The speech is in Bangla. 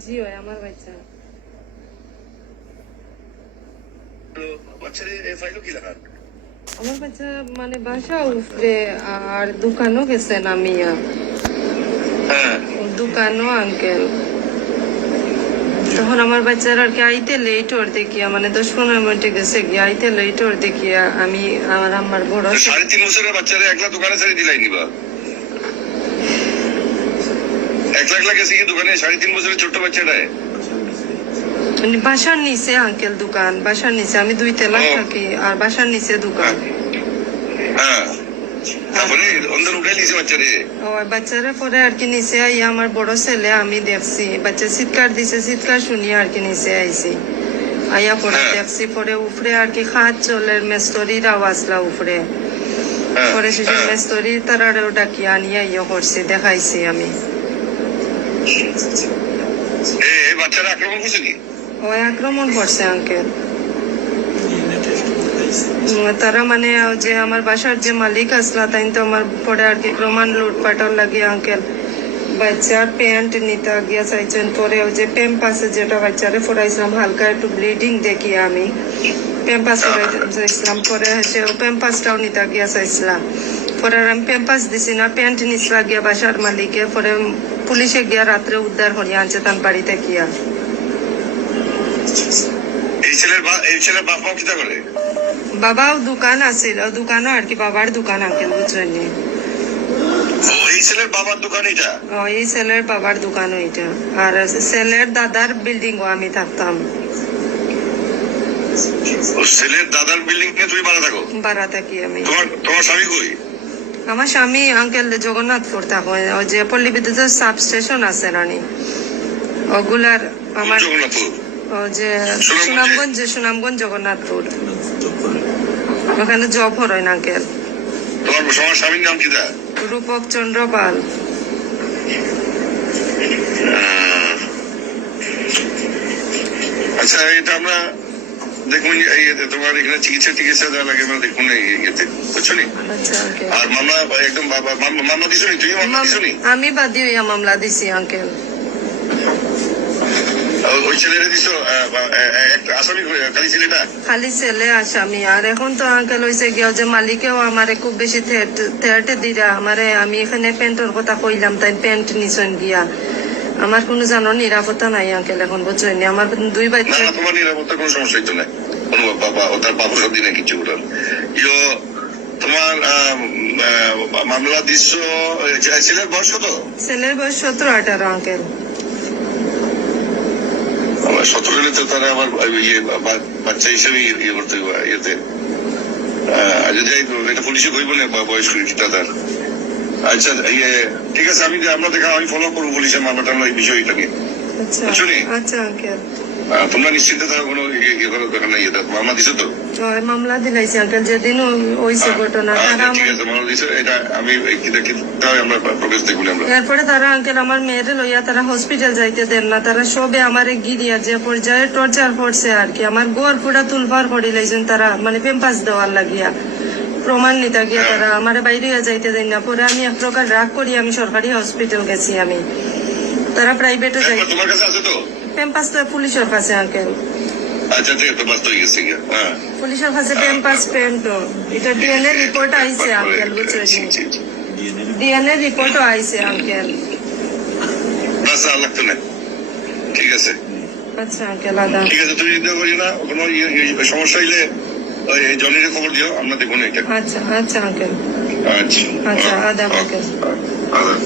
জি আমার বাচ্চা। আমার বাচ্চা মানে বাসা উপরে আর দোকানও গেছে নামিয়া। হ্যাঁ। দোকানও আঙ্কেল তখন আমার বাচ্চার আর কি আইতে লেট ওর দেখিয়া মানে দশ পনেরো মিনিটে গেছে গিয়ে আইতে লেট ওর দেখিয়া আমি আমার আমার বড় সাড়ে তিন বছরের বাচ্চারে একলা দোকানে ছেড়ে দিলাই নিবা একলা একলা গেছে কি দোকানে সাড়ে তিন বছরের ছোট্ট বাচ্চাটায় মানে বাসার নিচে আঙ্কেল দোকান বাসার নিচে। আমি দুই তেলা থাকি আর বাসার নিচে দোকান। হ্যাঁ। তারপরে নিয়েছে বাচ্চারে। পরে আর কি নিচে আই আমার বড় ছেলে আমি দেখছি। বাচ্চা চিৎকার দিছে চিৎকার শুনিয়ে আর কি নিচে আইছি। আইয়া পরে হ্যাঁ। দেখছি পরে উপরে আর কি খাত চলের মেস্তরির আওয়াজলা উপরে হ্যাঁ, পরে শেষে হ্যাঁ। মেস্তরি তারা আনিয়া ইয়ে করছি দেখাইছি আমি। আক্রমণ করছে আঙ্কেল তারা মানে যে আমার বাসার যে মালিক আসলা, তাই তো আমার পরে আর কি প্রমাণ লুটপাটর লাগে আঙ্কেল বাচ্চার প্যান্ট নিতে গিয়া চাইছেন, পরে ওই যে প্যাম্পাসে যেটা বাচ্চারে ফোরাইছিলাম হালকা একটু ব্লিডিং দেখি আমি। প্যাম্পাস ফোরাইছিলাম পরে সে প্যাম্পাসটাও নিতে গিয়া চাইছিলাম। পরে আমি প্যাম্পাস দিছি না প্যান্ট নিচলা গিয়া বাসার মালিকে, পরে পুলিশে গিয়া রাত্রে উদ্ধার করিয়া আনছে তার বাড়িতে গিয়া। এই ছেলের এই ছেলের বাপ মা কিতা করে বাবাও দোকান আছিল দোকানও আর কি বাবার দোকান আঙ্কেল বুঝছেন নি? ও এই ছেলের বাবার দোকান এটা ও এই ছেলের বাবার দোকান ওইটা আর ছেলের দাদার বিল্ডিং আমি থাকতাম। ছেলের দাদার বিল্ডিং এ তুমি ভাড়া থাকো? ভাড়া থাকি আমি। তোমার তোমার স্বামী কই? আমার স্বামী আঙ্কেল জগন্নাথপুর থাকো ওই যে পল্লী বিদ্যুতের সাব স্টেশন আছে রানী। ওগুলার আমার যে সুনামগঞ্জে? সুনামগঞ্জ সুনামগঞ্জ জগন্নাথপুর ওখানে জব হয় আঙ্কেল তোমার স্বামীর নাম রূপক চন্দ্র পাল। আচ্ছা এটা আমরা দেখুন তোমার এখানে চিকিৎসা টিকিৎসা লাগে দেখুন ইয়েতে বুঝছ আচ্ছা আর মামলা একদম বাবা মামলা দিছো নি? তুমি মামলা দিছো নি? আমি বাদী হইয়া মামলা দিছি আঙ্কেল। ওই ছেলেরে দিছো? আসামি খালি ছেলেটা? খালি ছেলে আসামি। আর এখন তো আঙ্কেল গিয়া যে মালিকেও আমারে খুব বেশি থেয়াটে দিরা। আমারে আমি এখানে প্যান্টের কথা কইলাম তাই প্যান্ট নিছেন গিয়া। আমার কোনো জানো নিরাপত্তা নাই আঙ্কেল এখন বুঝছেন আমার দুই বাচ্চা তোমার নিরাপত্তা কোনো সমস্যা হইতো না। কোনো বাবা ও তার বাবু সব দিনে কিছু ওটার ইয়ো তোমার মামলা এ- ছেলের বয়স কত? ছেলের বয়স সতেরো আঠারো আঙ্কেল। সতেরো হলে তো তারা আমার ইয়ে বাচ্চা হিসেবে ইয়ে ইয়ে করতে ইয়েতে। যদি এটা পুলিশে কইব না বয়স্ক তার আচ্ছা ইয়ে ঠিক আছে আমি আমরা দেখা আমি ফলো করব পুলিশের এই বিষয়টাকে। আচ্ছা আচ্ছা আঙ্কেল। তোমরা নিশ্চিন্ত থাকো কোনো ইয়ে ইয়ে করার দরকার নাই এটা মামলা দিছো তো? মামলা দিলাইছি আঙ্কেল যেদিন ঘটনা ঠিক আছে মামলা দিছো এটা আমি এই- এটা কি আমরা প্রবেশ আমরা। এরপরে তারা আঙ্কেল আমার মেয়েরে লইয়া তারা হসপিটাল যাইতে দেন না তারা সবে আমারে গিরিয়া যে পর্যায়ে টর্চার করছে আর কি আমার গোর পুরা তুলবার করি লাইছেন তারা মানে পেম্পাস দেওয়ার লাগিয়া। প্রমাণ নিতে গিয়া তারা আমার বাইরে যাইতে দেন না। পরে আমি এক প্রকার রাগ করি আমি সরকারি হসপিটাল গেছি আমি। তারা প্রাইভেটে যাই কাছে তো? পুলিশের কাছে আঙ্কেল আচ্ছা ঠিক আছে বাস তো হয়ে হ্যাঁ। পুলিশের কাছে এটা ডিএনএ রিপোর্ট আইছে আঙ্কেল বুঝছেন। ডিএনএ রিপোর্টও আইছে আঙ্কেল বাস আর লাগতো না। ঠিক আছে। আচ্ছা আঙ্কেল আদা। ঠিক আছে তুমি চিন্তা করি না কোনো ইয়ে- ইয়ে- সমস্যা হইলে জনির খবর দিও আমরা দেখুন এটা। আচ্ছা আচ্ছা আঙ্কেল আচ্ছা। আচ্ছা, আদাব, আঙ্কেল। আদাব।